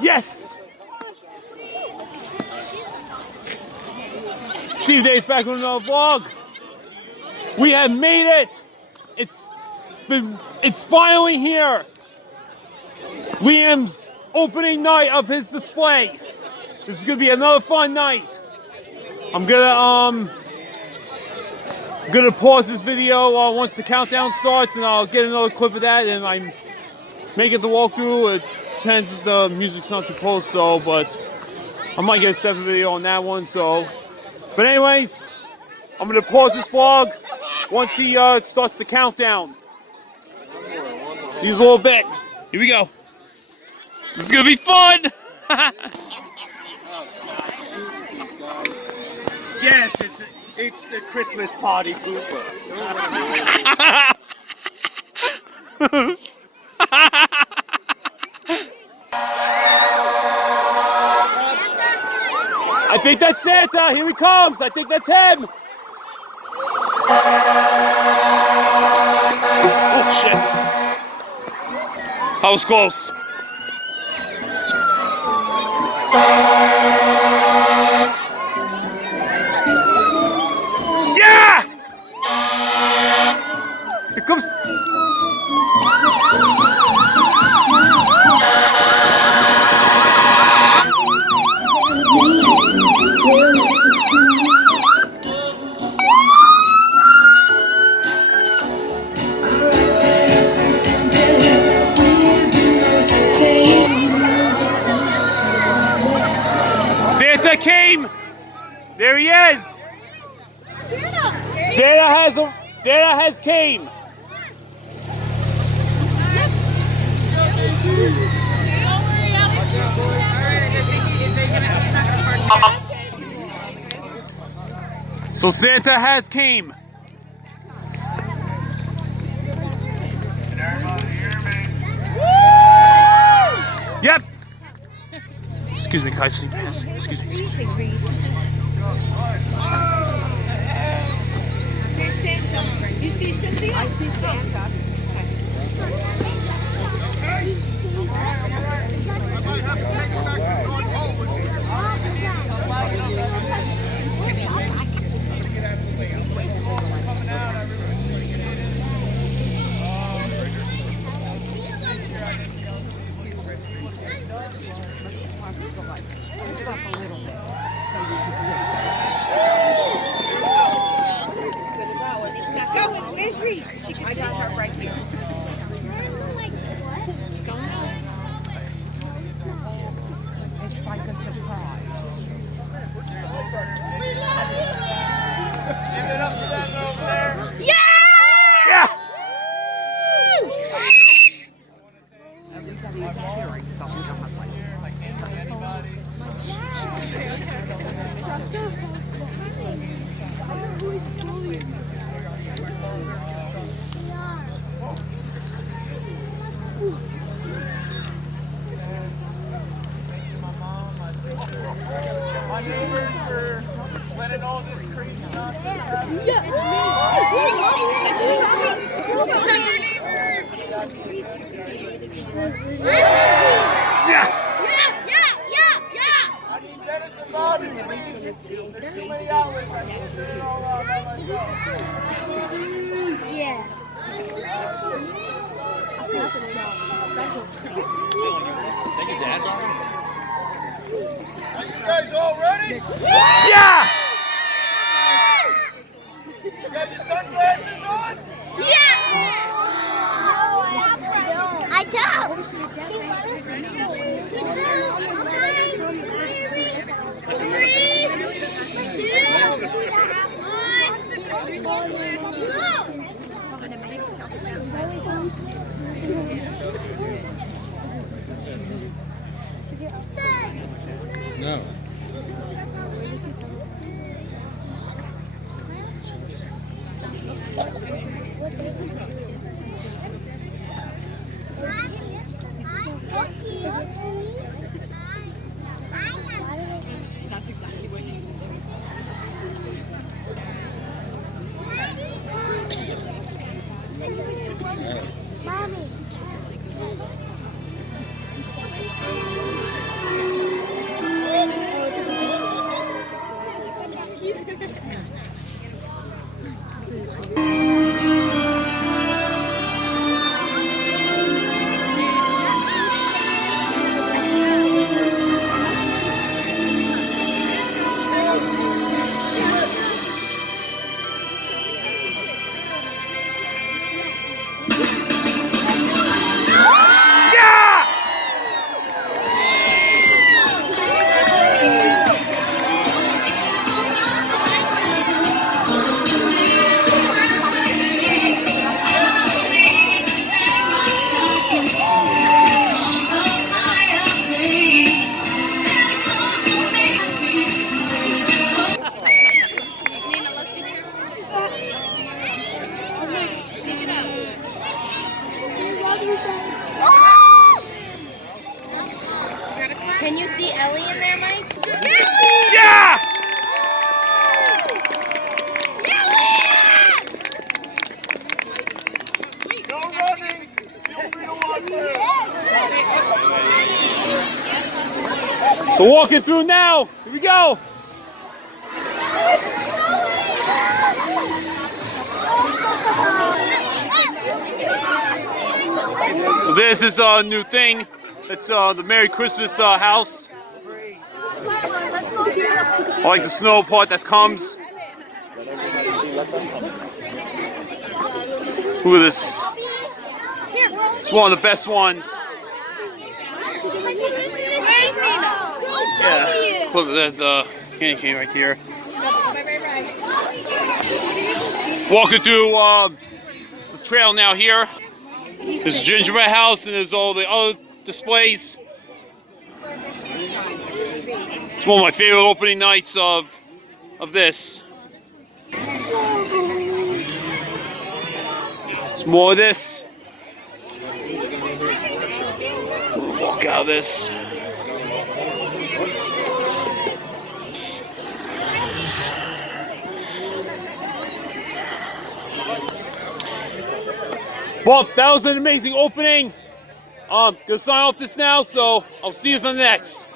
Yes! Steve Days back with another vlog. We have made it! It's finally here! Liam's opening night of his display. This is gonna be another fun night. I'm gonna pause this video once the countdown starts, and I'll get another clip of that, and I'm making the walkthrough. It tends the music's not too close, so but I might get a separate video on that one. So, but anyways, I'm gonna pause this vlog once he starts the countdown. See you in a little bit. Here we go. This is gonna be fun. Yes, it's the Christmas party pooper. I think that's Santa. Here he comes. I think that's him. Oh shit. That was close. Yeah! Here comes. Santa came! There he is! Santa has came! So Santa has came. Yep! Excuse me, guys. Excuse me. There's Santa. You see Cynthia? I see Santa. I might have to take it back to North Pole with me. Let's go. Where's Reese? I got her right here. She's going out. It's like a surprise. Give it up to that over there. Yeah! Everybody is cheering, so we don't have like My neighbors for letting all this crazy nonsense happen. Yeah! I need Dennis and Bobby. Anybody out with I can do it all by myself. Are you guys all ready? Yeah! You got your sunglasses on? I don't. No. That's exactly what he's doing. Mom, Ellie in there, Mike? Yeah! No running. Feel free to walk through. So walking through now. Here we go. So this is a new thing. It's the Merry Christmas house. I like the snow part that comes. Look at this. It's one of the best ones. Yeah. Look at that candy cane right here. Walking through the trail now here. There's a gingerbread house and there's all the other displays. It's one of my favorite opening nights of this. It's more of this. Walk out of this. Well, that was an amazing opening. Gonna sign off this now, so I'll see you on the next.